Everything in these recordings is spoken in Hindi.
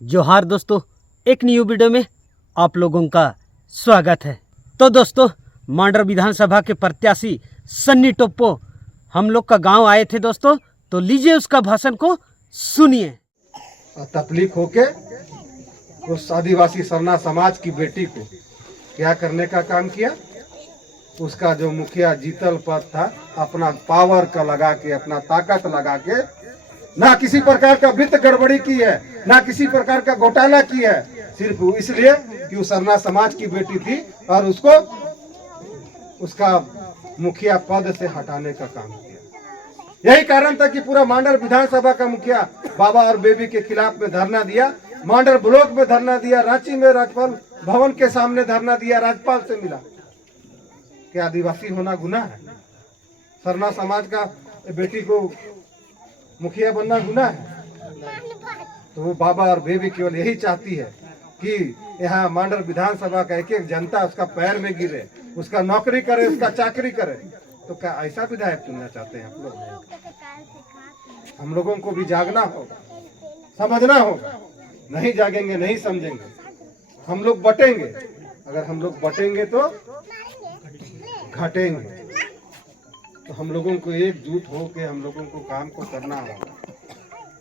जोहार दोस्तों, एक न्यू वीडियो में आप लोगों का स्वागत है। तो दोस्तों, मांडर विधानसभा के प्रत्याशी सन्नी टोप्पो हम लोग का गांव आए थे दोस्तों, तो लीजिए उसका भाषण को सुनिए। तकलीफ होके उस आदिवासी सरना समाज की बेटी को क्या करने का काम किया। उसका जो मुखिया जीतल पद था, अपना पावर का लगा के, अपना ताकत लगा के, ना किसी प्रकार का वित्त गड़बड़ी की है, ना किसी प्रकार का घोटाला की है, सिर्फ इसलिए कि वो सरना समाज की बेटी थी और उसको उसका मुखिया पद से हटाने का काम किया। यही कारण था कि पूरा मांडर विधानसभा का मुखिया बाबा और बेबी के खिलाफ में धरना दिया, मांडर ब्लॉक में धरना दिया, रांची में राज्यपाल भवन के सामने धरना दिया, राज्यपाल से मिला। क्या आदिवासी होना गुनाह है? सरना समाज का बेटी को मुखिया बनना गुनाह है? तो वो बाबा और बेबी केवल यही चाहती है कि यहाँ मांडर विधानसभा का एक एक जनता उसका पैर में गिरे, उसका नौकरी करे, उसका चाकरी करे। तो क्या ऐसा विधायक चुनना चाहते हैं हम लोग? हम लोगों को भी जागना होगा, समझना होगा। नहीं जागेंगे, नहीं समझेंगे, हम लोग बटेंगे। अगर हम लोग बटेंगे तो घटेंगे। तो हम लोगों को एकजुट होकर हम लोगों को काम को करना होगा,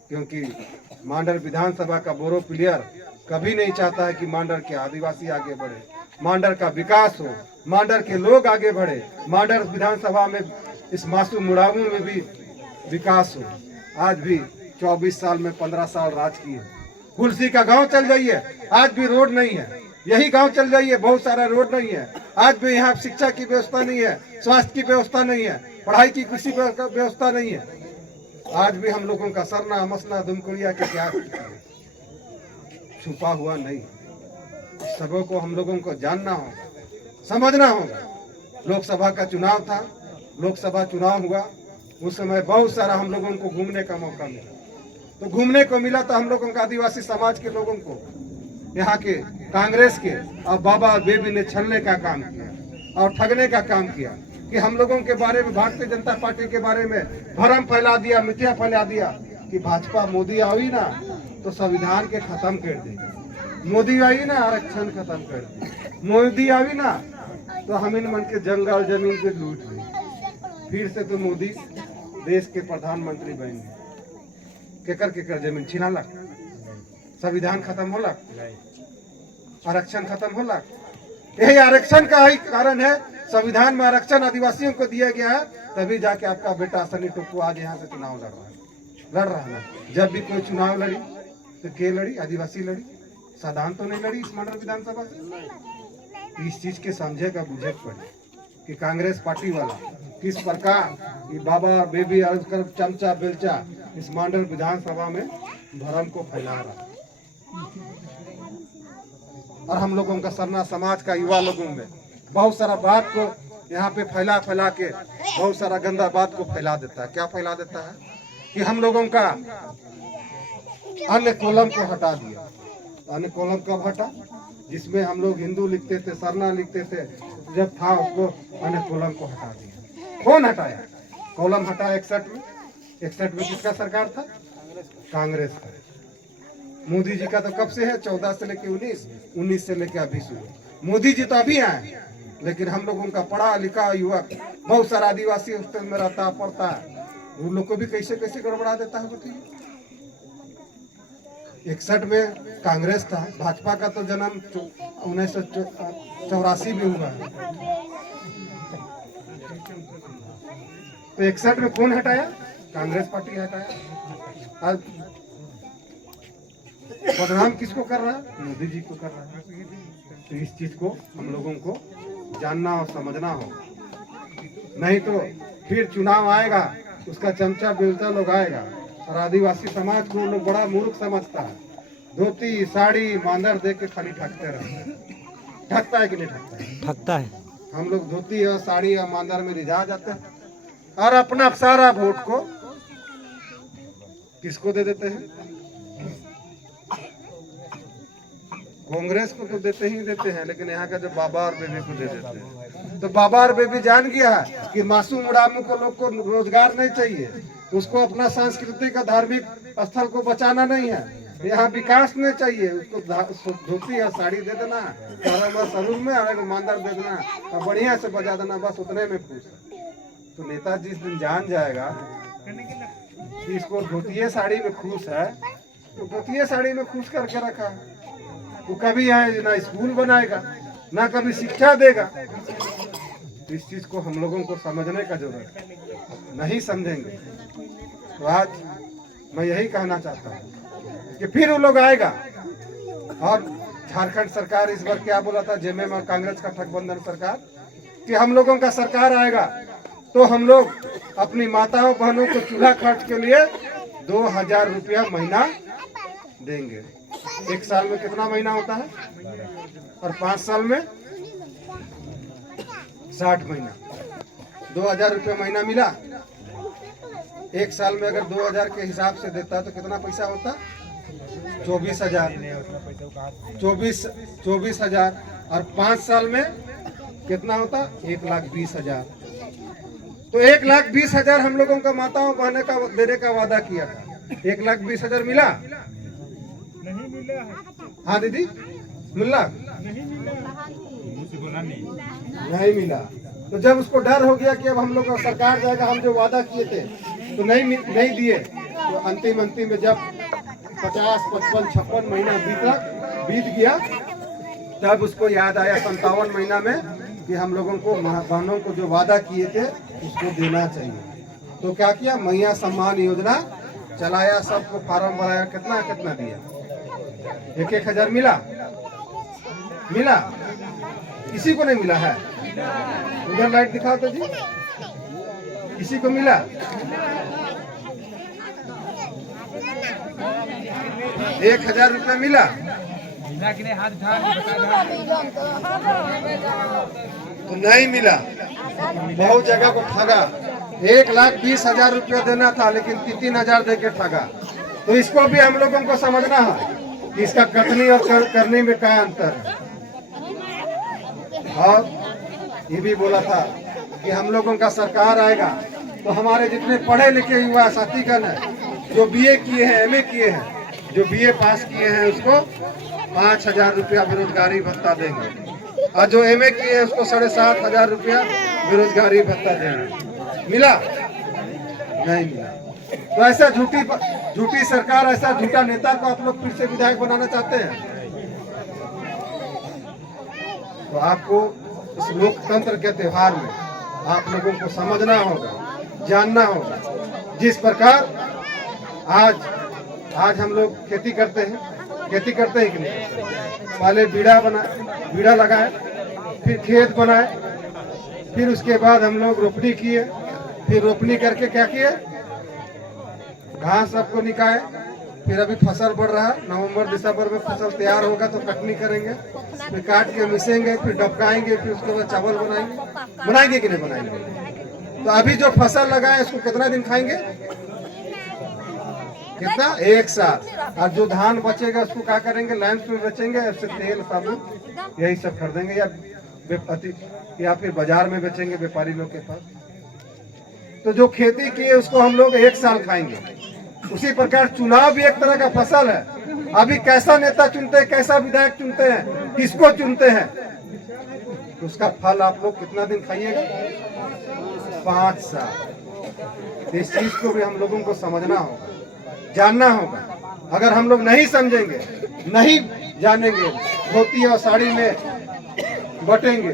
क्योंकि मांडर विधानसभा का बोरो प्लेयर कभी नहीं चाहता है कि मांडर के आदिवासी आगे बढ़े, मांडर का विकास हो, मांडर के लोग आगे बढ़े, मांडर विधानसभा में इस मासूम मुड़ावू में भी विकास हो। आज भी 24 साल में 15 साल राज किए। कुलसी का गांव चल जाइए, आज भी रोड नहीं है। यही गांव चल जाइए, बहुत सारा रोड नहीं है। आज भी यहाँ शिक्षा की व्यवस्था नहीं है, स्वास्थ्य की व्यवस्था नहीं है, पढ़ाई की किसी व्यवस्था नहीं है। आज भी हम लोगों का सरना मसना दुमकुड़िया के क्या छुपा हुआ नहीं। सबों को हम लोगों को जानना होगा, समझना होगा। लोकसभा का चुनाव था, लोकसभा चुनाव हुआ, उस समय बहुत सारा हम लोगों को घूमने का मौका मिला। तो घूमने को मिला तो हम लोगों का आदिवासी समाज के लोगों को यहाँ के कांग्रेस के और बाबा और बेबी ने छलने का काम किया और ठगने का काम किया कि हम लोगों के बारे में, भारतीय जनता पार्टी के बारे में भ्रम फैला दिया, मिथ्या फैला दिया कि भाजपा मोदी आई ना तो संविधान के खत्म कर देगी, मोदी आई ना आरक्षण खत्म कर देगी, मोदी आई ना तो हम इन मन के जंगल जमीन पे लूट लेंगे, फिर से तो मोदी देश के प्रधानमंत्री बनेंगे। केकर जमीन छीना ला, संविधान खत्म होला, आरक्षण खत्म होला। यही आरक्षण का ही कारण है, संविधान में आरक्षण आदिवासियों को दिया गया है, तभी जाके आपका बेटा सन्नी टोप्पो आज यहाँ से चुनाव लड़ रहा है। जब भी कोई चुनाव लड़ी तो के लड़ी? आदिवासी लड़ी, साधारण तो नहीं लड़ी इस मांडर विधानसभा से। इस चीज के समझेगा, बुझे पड़े कि कांग्रेस पार्टी वाला किस प्रकार ये बाबा बेबी और चमचा बेलचा इस मांडर विधानसभा में भ्रम को फैला रहा है। और हम लोगों का सरना समाज का युवा लोगों में बहुत सारा बात को यहाँ पे फैला के बहुत सारा गंदा बात को फैला देता है। क्या फैला देता है कि हम लोगों का अन्य कॉलम को हटा दिया। अन्य कॉलम कब हटा? जिसमें हम लोग हिंदू लिखते थे, सरना लिखते थे, जब था उसको अन्य कॉलम को हटा दिया। कौन हटाया? कॉलम हटा 61 में। 61 में किसका सरकार था? कांग्रेस का। मोदी जी का तो कब से है? 14 से लेके 19 से लेके अभी शुरू। मोदी जी तो अभी आए, लेकिन हम लोगों का पढ़ा लिखा युवक बहुत सारा आदिवासी हॉस्टल में रहता पढ़ता है, उन लोग को भी कैसे गड़बड़ा देता है बताइए। 61 में कांग्रेस था, भाजपा का तो जन्म 1984 में हुआ है। तो 61 में कौन हटाया? कांग्रेस पार्टी हटाया। आज बदनाम किसको कर रहा है? मोदी जी को कर रहा है। तो इस चीज को हम लोगों को जानना और समझना हो, नहीं तो फिर चुनाव आएगा, उसका चमचा बेलचा लोग आएगा और आदिवासी समाज को लोग बड़ा मूर्ख समझता है। धोती साड़ी मांदर देख के खाली ठगते रहते हैं। ठगता है कि नहीं ठगता है? ठगता है। हम लोग धोती और साड़ी और मांदर में रिझा जाते हैं और अपना सारा वोट को किसको दे देते हैं? कांग्रेस को तो देते हैं, लेकिन यहाँ का जो बाबा और बेबी को दे देते हैं। तो बाबा और बेबी जान गया है कि मासूम उड़ामू को लोग को रोजगार नहीं चाहिए, उसको अपना सांस्कृतिक और धार्मिक स्थल को बचाना नहीं है, यहाँ विकास नहीं चाहिए, उसको धोती और साड़ी दे देना, सरूर में और ईमानदार दे देना और बढ़िया से बजा देना, बस उतने में खुश है। तो नेता जिस दिन जान जाएगा कि इसको धोती साड़ी में खुश है, तो धोती साड़ी में खुश करके रखा है। वो कभी यहाँ ना स्कूल बनाएगा ना कभी शिक्षा देगा। तो इस चीज को हम लोगों को समझने का जरूरत है। नहीं समझेंगे तो आज मैं यही कहना चाहता हूँ कि फिर वो लोग आएगा। और झारखंड सरकार इस बार क्या बोला था, जेएमएम और कांग्रेस का गठबंधन सरकार, कि हम लोगों का सरकार आएगा तो हम लोग अपनी माताओं बहनों को चूल्हा खर्च के लिए 2000 रुपया महीना देंगे। एक साल में कितना महीना होता है और 5 साल में 60 महीना, 2000 रुपया महीना मिला। एक साल में अगर 2000 के हिसाब से देता तो कितना पैसा होता, 24,000। 24,000 और 5 साल में कितना होता, 1,20,000। तो 1,20,000 हम लोगों का माताओं बहने का देने का वादा किया था। 1,20,000 मिला? नहीं मिला। हाँ दीदी, मिला? नहीं मिला। तो जब उसको डर हो गया कि अब हम लोग का सरकार जाएगा, हम जो वादा किए थे तो नहीं दिए, तो अंतिम में जब 50, 55, 56 महीना बीत गया, तब उसको याद आया 57 महीना में कि हम लोगों को बहनों को जो वादा किए थे उसको देना चाहिए। तो क्या किया, मैया सम्मान योजना चलाया, सबको फार्म भराया, कितना दिया, 1,000 मिला? किसी को नहीं मिला है? उधर लाइट दिखाओ तो जी, किसी को मिला? 1,000 रुपया मिला? तो नहीं मिला। बहुत जगह को ठगा। 1,20,000 रुपया देना था लेकिन 3,000 दे के ठगा। तो इसको भी हम लोगों को समझना है कि इसका कटनी और करने में क्या अंतर है। और ये भी बोला था कि हम लोगों का सरकार आएगा तो हमारे जितने पढ़े लिखे युवा साथीगण हैं, जो बीए किए हैं, एमए किए हैं, जो बीए पास किए हैं, उसको 5,000 रुपया बेरोजगारी भत्ता देंगे और जो एमए किए हैं उसको 7,500 रुपया बेरोजगारी भत्ता देंगे। मिला? नहीं मिला। तो ऐसा झूठी सरकार, ऐसा झूठा नेता को आप लोग फिर से विधायक बनाना चाहते हैं। तो आपको इस लोकतंत्र के त्योहार में आप लोगों को समझना होगा, जानना होगा। जिस प्रकार आज हम लोग खेती करते हैं कि नहीं, पहले बीड़ा लगाए, फिर खेत बनाए, फिर उसके बाद हम लोग रोपनी किए, फिर रोपनी करके क्या किए, घास सबको निकाले, फिर अभी फसल बढ़ रहा है, नवंबर दिसंबर में फसल तैयार होगा तो कटनी करेंगे, फिर काट के मिसेंगे, फिर डबकाएंगे, फिर उसके बाद चावल बनाएंगे कि नहीं बनाएंगे। तो अभी जो फसल लगाए उसको कितना दिन खाएंगे, कितना, 1 साल। और जो धान बचेगा उसको क्या करेंगे, लैंड में बेचेंगे, उससे तेल साबुन यही सब खरीदेंगे या फिर बाजार में बेचेंगे व्यापारी लोग के पास। तो जो खेती की है उसको हम लोग 1 साल खाएंगे। उसी प्रकार चुनाव भी एक तरह का फसल है। अभी कैसा नेता चुनते हैं, कैसा विधायक चुनते हैं, किसको चुनते हैं, तो उसका फल आप लोग कितना दिन खाइएगा, 5 साल। इस चीज को भी हम लोगों को समझना होगा, जानना होगा। अगर हम लोग नहीं समझेंगे, नहीं जानेंगे, धोती और साड़ी में बटेंगे,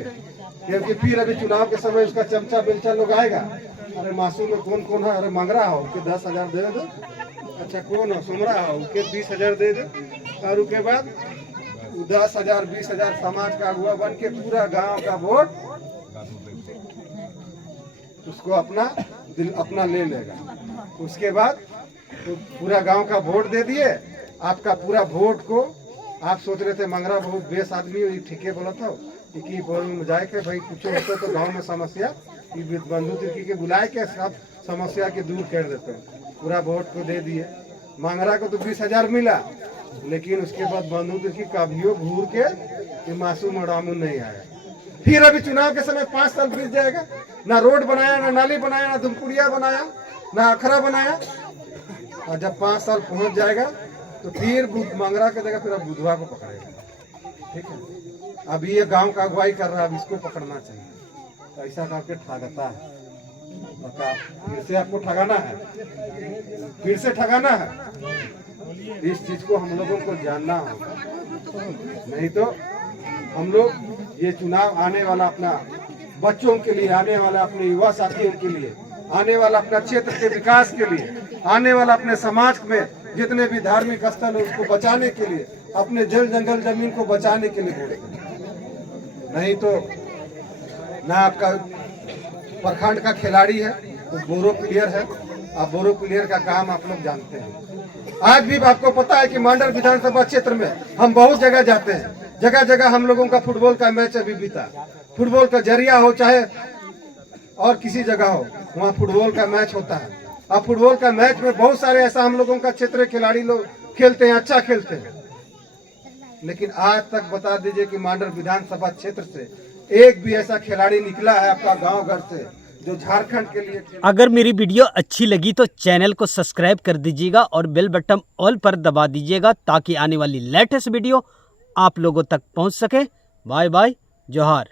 क्योंकि फिर अभी चुनाव के समय उसका चमचा बेलचा लोग आएगा, अरे मासूम में कौन है, अरे मंगरा हो के 10,000 दे दो, अच्छा कौन हो, सुमरा हो के 20,000 दे दो, और उसके बाद 10,000 20,000 समाज का अगुआ बन के पूरा गांव का वोट उसको अपना ले लेगा। उसके बाद तो पूरा गांव का वोट दे दिए, आपका पूरा वोट को आप सोच रहे थे मंगरा बहुत बेस आदमी ठीक है बोला था कि बोल जाए के भाई कुछ होता तो गांव में समस्या बंधु तिर्की के बुलाए के सब समस्या के दूर कर देते हैं। पूरा वोट को दे दिए, मंगरा को तो 20,000 मिला, लेकिन उसके बाद बंधु तिर्की कभियो घूर के मासूम अड़ामू नहीं आया। फिर अभी चुनाव के समय 5 साल बीत जाएगा, ना रोड बनाया, ना नाली बनाया, ना धुमपुड़िया बनाया, ना अखरा बनाया। और जब 5 साल पहुंच जाएगा तो फिर मंगरा की जगह फिर अब बुधवा को पकड़ेगा। ठीक है, अभी ये गांव का अगुवाई कर रहा है, अब इसको पकड़ना चाहिए। तो ऐसा करके ठगता है। बता, फिर से आपको ठगाना है, फिर से ठगाना है। इस चीज को हम लोगों को जानना होगा, नहीं तो हम लोग ये चुनाव आने वाला अपना बच्चों के लिए, आने वाला अपने युवा साथियों के लिए, आने वाला अपना क्षेत्र के विकास के लिए, आने वाला अपने समाज में जितने भी धार्मिक स्थल है उसको बचाने के लिए, अपने जल जंगल जमीन को बचाने के लिए वोट करें। नहीं तो ना आपका प्रखंड का खिलाड़ी है, वो बोरो प्लेयर है। अब बोरो प्लेयर का काम आप लोग जानते हैं। आज भी आपको पता है कि मांडर विधानसभा क्षेत्र में हम बहुत जगह जाते हैं, जगह जगह हम लोगों का फुटबॉल का मैच अभी बीता। फुटबॉल का जरिया हो चाहे और किसी जगह हो, वहाँ फुटबॉल का मैच होता है। अब फुटबॉल का मैच में बहुत सारे ऐसा हम लोगों का क्षेत्र खिलाड़ी लोग खेलते हैं, अच्छा खेलते हैं, लेकिन आज तक बता दीजिए कि मांडर विधानसभा क्षेत्र से एक भी ऐसा खिलाड़ी निकला है आपका गांव घर से जो झारखंड के लिए अगर मेरी वीडियो अच्छी लगी तो चैनल को सब्सक्राइब कर दीजिएगा और बेल बटन ऑल पर दबा दीजिएगा ताकि आने वाली लेटेस्ट वीडियो आप लोगों तक पहुंच सके। बाय बाय, जोहार।